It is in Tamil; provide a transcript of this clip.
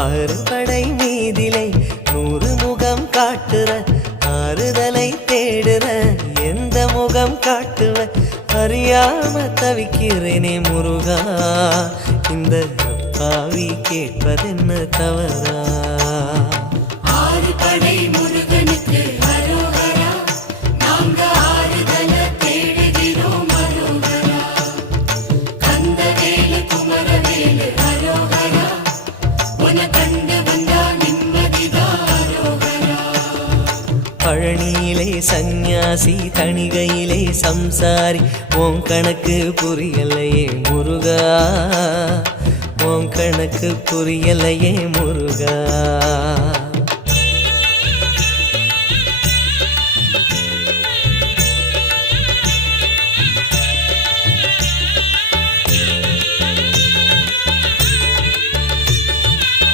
ஆறு படை மீதிலை 100 முகம் காட்டுற ஆறுதலை தேடுற எந்த முகம் காட்டுவ அறியாம தவிக்கிறேனே முருகா இந்த பாவி கேட்பதென்ன தவறா ஆறு படை முருகனுக்கு அரோகரா நாங்க ஆறுதல தேடுகிறோம் அரோகரா கந்தவேலு குமரவேலு அரோகரா உன கண்டு வந்தா நிம்மதிதான் அரோகரா பழனியிலே சந்நியாசி தணிகையிலே சம்சாரி உன் கணக்கு புரியலையே முருகா உன் கணக்கு புரியலையே முருகா